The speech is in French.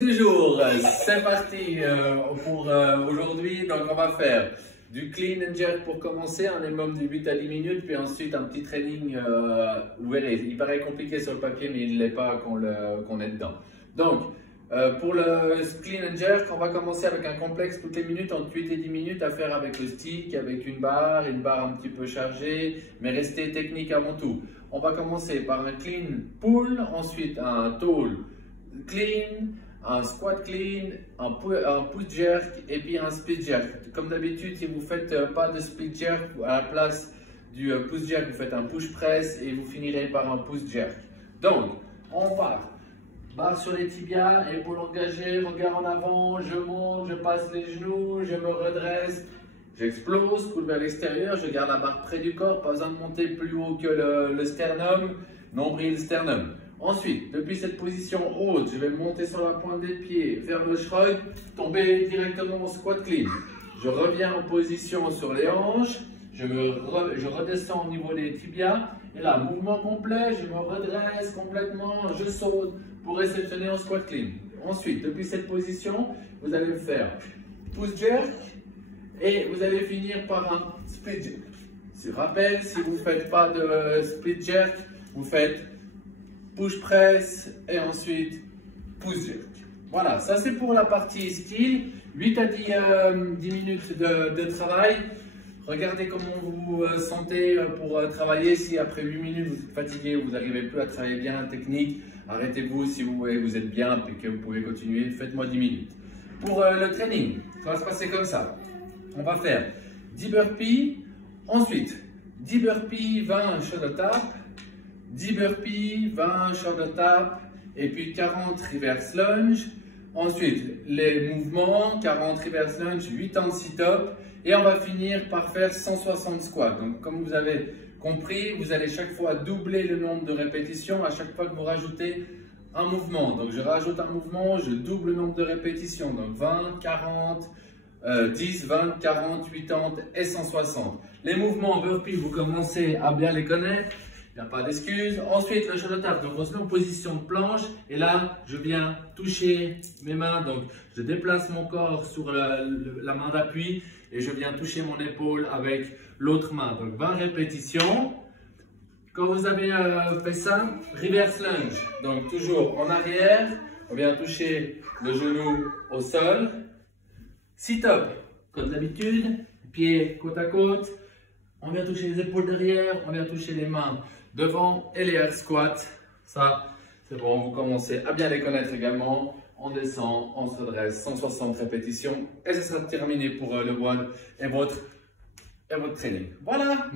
Bonjour, c'est parti pour aujourd'hui. Donc on va faire du clean and jerk pour commencer, un minimum de 8 à 10 minutes, puis ensuite un petit training, vous verrez, il paraît compliqué sur le papier mais il ne l'est pas qu'on est dedans. Donc pour le clean and jerk, on va commencer avec un complexe toutes les minutes, entre 8 et 10 minutes à faire avec le stick, avec une barre un petit peu chargée, mais rester technique avant tout. On va commencer par un clean pull, ensuite un tall clean, un squat clean, un push jerk et puis un split jerk. Comme d'habitude, si vous ne faites pas de split jerk, à la place du push jerk, vous faites un push press et vous finirez par un push jerk. Donc, on part. Barre sur les tibias, épaules engagées, regard en avant, je monte, je passe les genoux, je me redresse, j'explose, coule vers l'extérieur, je garde la barre près du corps, pas besoin de monter plus haut que le sternum, nombril sternum. Ensuite, depuis cette position haute, je vais monter sur la pointe des pieds, faire le shrug, tomber directement au squat clean. Je reviens en position sur les hanches, je redescends au niveau des tibias, et là, mouvement complet, je me redresse complètement, je saute pour réceptionner en squat clean. Ensuite, depuis cette position, vous allez faire push jerk et vous allez finir par un split jerk. Je rappelle, si vous ne faites pas de split jerk, vous faites push press et ensuite push jerk. Voilà, ça c'est pour la partie skill. 8 à 10 minutes de travail. Regardez comment vous vous sentez pour travailler. Si après 8 minutes vous êtes fatigué, vous n'arrivez plus à travailler bien la technique, arrêtez-vous. Si vous êtes bien et que vous pouvez continuer, faites-moi 10 minutes. Pour le training, ça va se passer comme ça. On va faire 10 burpees, ensuite 10 burpees, 20 shoulder tap, 10 burpees, 20 shoulder tap et puis 40 reverse lunge. Ensuite, les mouvements, 40 reverse lunge, 80 sit-up et on va finir par faire 160 squats. Donc, comme vous avez compris, vous allez chaque fois doubler le nombre de répétitions à chaque fois que vous rajoutez un mouvement. Donc, je rajoute un mouvement, je double le nombre de répétitions. Donc, 20, 40, 10, 20, 40, 80 et 160. Les mouvements burpees, vous commencez à bien les connaître. Il n'y a pas d'excuse. Ensuite, le shoulder tap. Donc, on se met en position de planche. Et là, je viens toucher mes mains. Donc, je déplace mon corps sur la main d'appui. Et je viens toucher mon épaule avec l'autre main. Donc, 20 répétitions. Quand vous avez fait ça, reverse lunge. Donc, toujours en arrière. On vient toucher le genou au sol. Sit-up. Comme d'habitude. Pieds côte à côte. On vient toucher les épaules derrière. On vient toucher les mains devant et les air squats. Ça, c'est bon, vous commencez à bien les connaître également. On descend, on se redresse, 160 répétitions et ce sera terminé pour le WOD et votre training. Voilà.